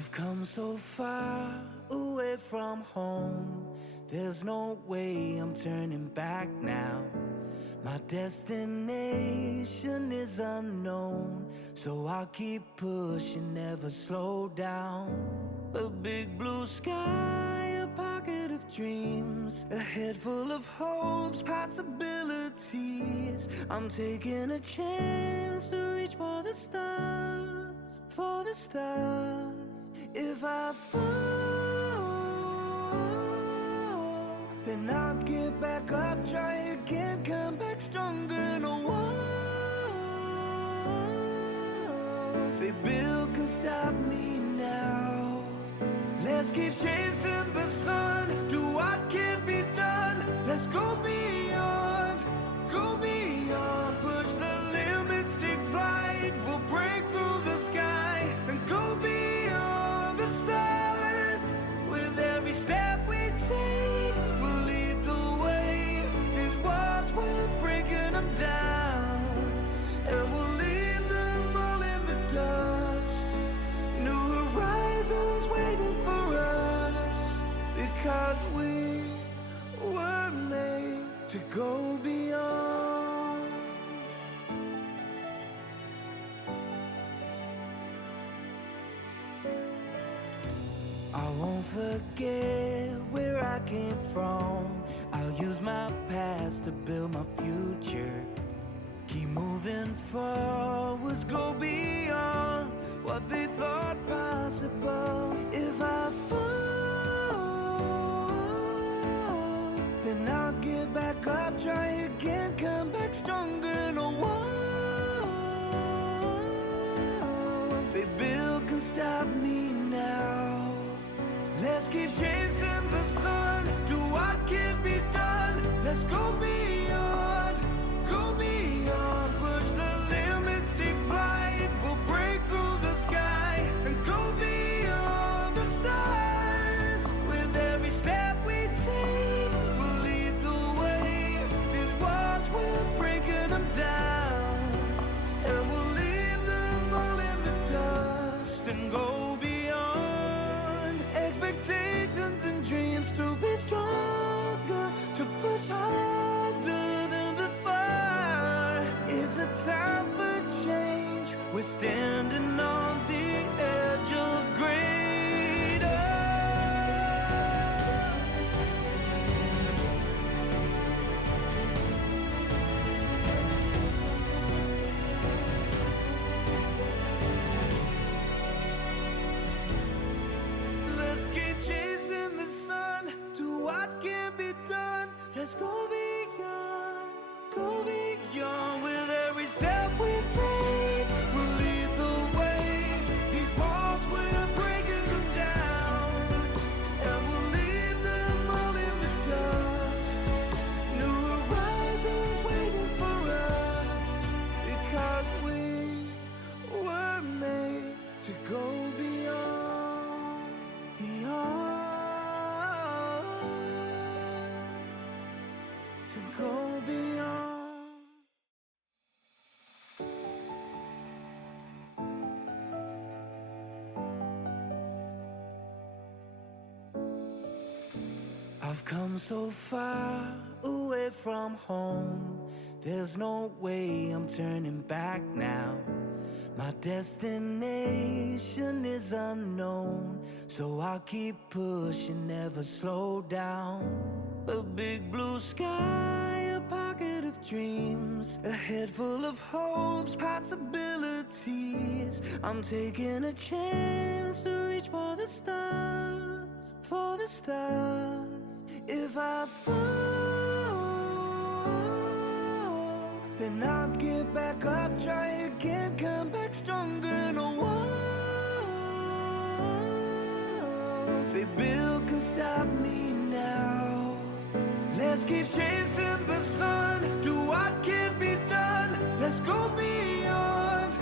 I've come so far away from home. There's no way I'm turning back now. My destination is unknown, so I'll keep pushing, never slow down. A big blue sky, a pocket of dreams, a head full of hopes, possibilities. I'm taking a chance to reach for the stars, for the stars. If I fall, then I'll get back up, try again, come back stronger. No walls they build can stop me now. Let's keep chasing the sun, do what can't be done. Let's go beyond, push the limits, take flight. We'll break through the sky and go beyond the stars. With every step we take, we'll lead the way. These walls, we're breaking them down, and we'll leave them all in the dust. New horizons waiting for us, because we were made to go beyond. I won't forget where I came from. I'll use my past to build my future. Keep moving forwards, go beyond what they thought possible. If I fall, then I'll get back up, try again, come back stronger. No walls they build can stop me now. Let's keep chasing the sun, do what can't be done. Let's go beyond, push the limits, take flight. We'll break through the sky and go beyond the stars. With every step we take, we'll lead the way. These walls, we're breaking them down, and we'll leave them all in the dust and go beyond. Expectations and dreams to be stronger, to push harder than before. It's a time for change, we're standing on the edge of greater. Let's keep chasing the sun, do what can be done. Let's go beyond, with every step we take. We'll lead the way. These walls, we're breaking them down, and we'll leave them all in the dust. New horizons waiting for us, because we were made to go beyond, to go beyond. I've come so far away from home. There's no way I'm turning back now. My destination is unknown, so I'll keep pushing, never slow down. A big blue sky, a pocket of dreams, a head full of hopes, possibilities. I'm taking a chance to reach for the stars, for the stars. If I fall, then I'll get back up, try again, come back stronger. No walls they build can stop me now. Let's keep chasing the sun, do what can't be done. Let's go beyond,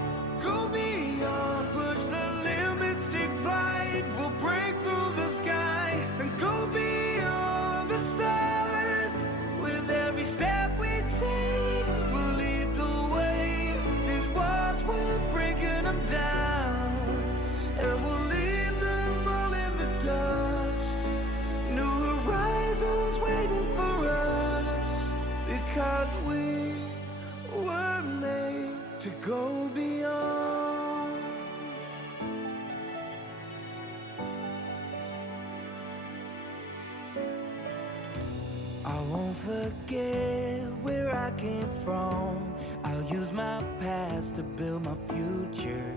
push the limits, take flight. We'll break through the sky and go beyond the stars. With every step we take, we'll lead the way. These walls, we're breaking them down, and we'll leave them to go beyond. I won't forget where I came from. I'll use my past to build my future.